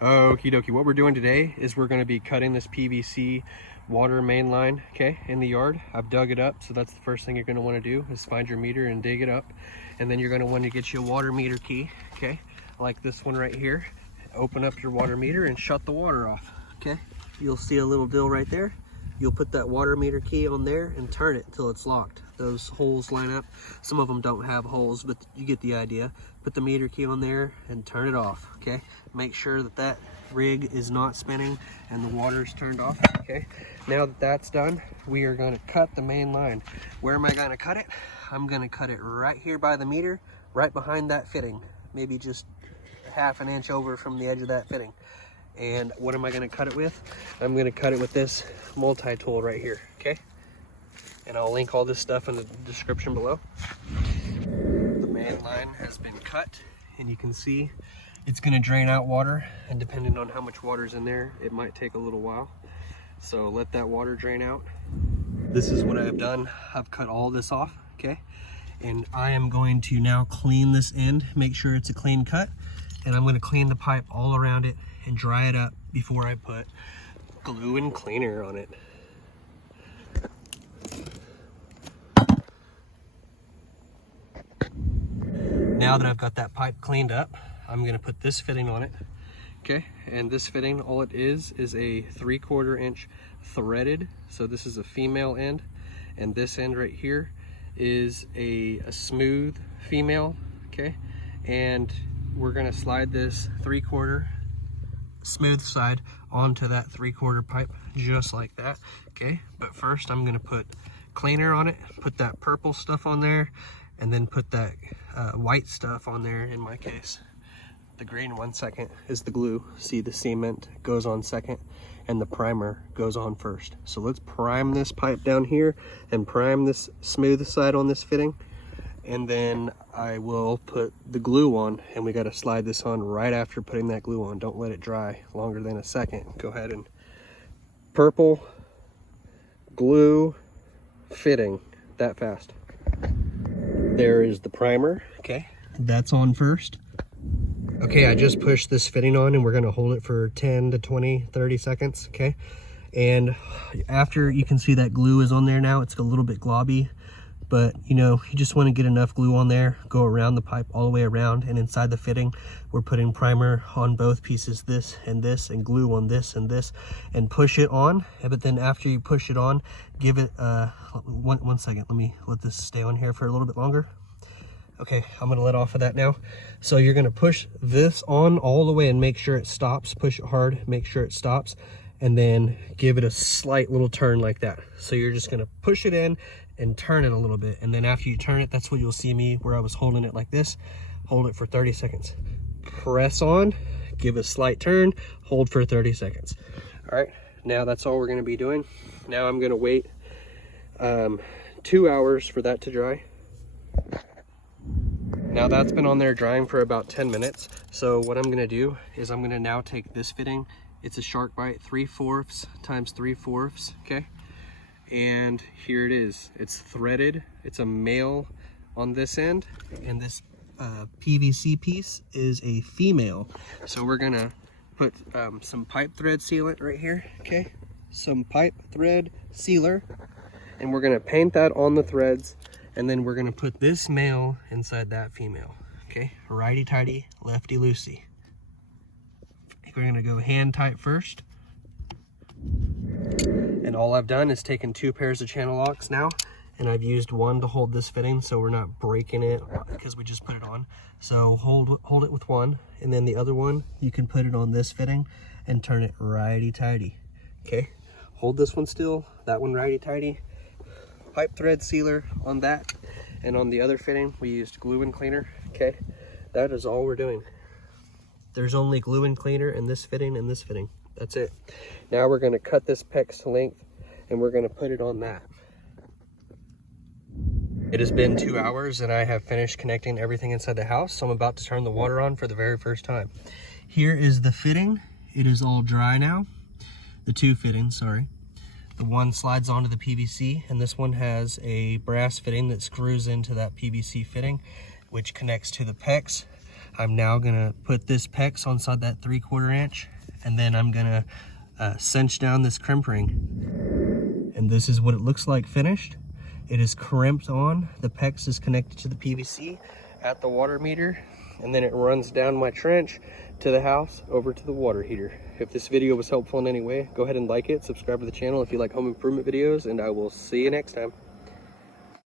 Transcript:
Okie dokie. What we're doing today is we're going to be cutting this PVC water main line, okay, in the yard. I've dug it up, so that's the first thing you're going to want to do is find your meter and dig it up. And then you're going to want to get you a water meter key, okay, like this one right here. Open up your water meter and shut the water off, okay. You'll see a little dill right there. You'll put that water meter key on there and turn it until it's locked. Those holes line up. Some of them don't have holes, but you get the idea. Put the meter key on there and turn it off, okay? Make sure that that rig is not spinning and the water is turned off, okay? Now that that's done, we are gonna cut the main line. Where am I gonna cut it? I'm gonna cut it right here by the meter, right behind that fitting. Maybe just half an inch over from the edge of that fitting. And what am I going to cut it with? I'm going to cut it with this multi-tool right here, okay? And I'll link all this stuff in the description below. The main line has been cut, and you can see it's going to drain out water, and depending on how much water is in there, it might take a little while. So let that water drain out. This is what I've done. I've cut all this off, okay? And I am going to now clean this end, make sure it's a clean cut, and I'm going to clean the pipe all around it and dry it up before I put glue and cleaner on it. Now that I've got that pipe cleaned up, I'm going to put this fitting on it, okay? And this fitting, all it is a 3/4 inch threaded, so this is a female end, and this end right here is a smooth female, okay? And we're going to slide this 3/4 smooth side onto that 3/4 pipe, just like that, okay? But first I'm going to put cleaner on it, put that purple stuff on there, and then put that white stuff on there. In my case, the green one second is the glue. See, the cement goes on second and the primer goes on first. So let's prime this pipe down here and prime this smooth side on this fitting, and then I will put the glue on, and we got to slide this on right after putting that glue on. Don't let it dry longer than a second. Go ahead and purple glue fitting that fast. There is the primer, okay, that's on first. Okay, I just pushed this fitting on, and we're going to hold it for 10 to 20 30 seconds, okay? And after, you can see that glue is on there now. It's a little bit globby, but you know, you just want to get enough glue on there, go around the pipe all the way around, and inside the fitting we're putting primer on both pieces, this, and glue on this and this, and push it on. But then after you push it on, give it one second, let me let this stay on here for a little bit longer. Okay, I'm gonna let off of that now. So you're gonna push this on all the way and make sure it stops. Push it hard, make sure it stops, and then give it a slight little turn like that. So you're just gonna push it in and turn it a little bit, and then after you turn it, that's what you'll see me where I was holding it like this. Hold it for 30 seconds. Press on, give a slight turn, hold for 30 seconds. All right, now that's all we're gonna be doing. Now I'm gonna wait 2 hours for that to dry. Now that's been on there drying for about 10 minutes. So what I'm gonna do is I'm gonna now take this fitting. It's a SharkBite 3/4 times 3/4, okay? And here it is. It's threaded. It's a male on this end, and this PVC piece is a female. So we're gonna put some pipe thread sealant right here, okay? Some pipe thread sealer, and we're gonna paint that on the threads, and then we're gonna put this male inside that female, okay? Righty-tighty, lefty-loosey. We're gonna go hand tight first. And all I've done is taken 2 pairs of channel locks now, and I've used one to hold this fitting so we're not breaking it because we just put it on. So hold it with one, and then the other one, you can put it on this fitting and turn it righty-tighty, okay? Hold this one still, that one righty-tighty. Pipe thread sealer on that, and on the other fitting, we used glue and cleaner, okay? That is all we're doing. There's only glue and cleaner in this fitting and this fitting. That's it. Now we're going to cut this PEX to length, and we're going to put it on that. It has been 2 hours, and I have finished connecting everything inside the house, so I'm about to turn the water on for the very first time. Here is the fitting. It is all dry now. The 2 fittings, sorry. The one slides onto the PVC, and this one has a brass fitting that screws into that PVC fitting, which connects to the PEX. I'm now gonna put this PEX inside that 3/4 inch, and then I'm gonna cinch down this crimp ring. And this is what it looks like finished. It is crimped on. The PEX is connected to the PVC at the water meter, and then it runs down my trench to the house over to the water heater. If this video was helpful in any way, go ahead and like it, subscribe to the channel if you like home improvement videos, and I will see you next time.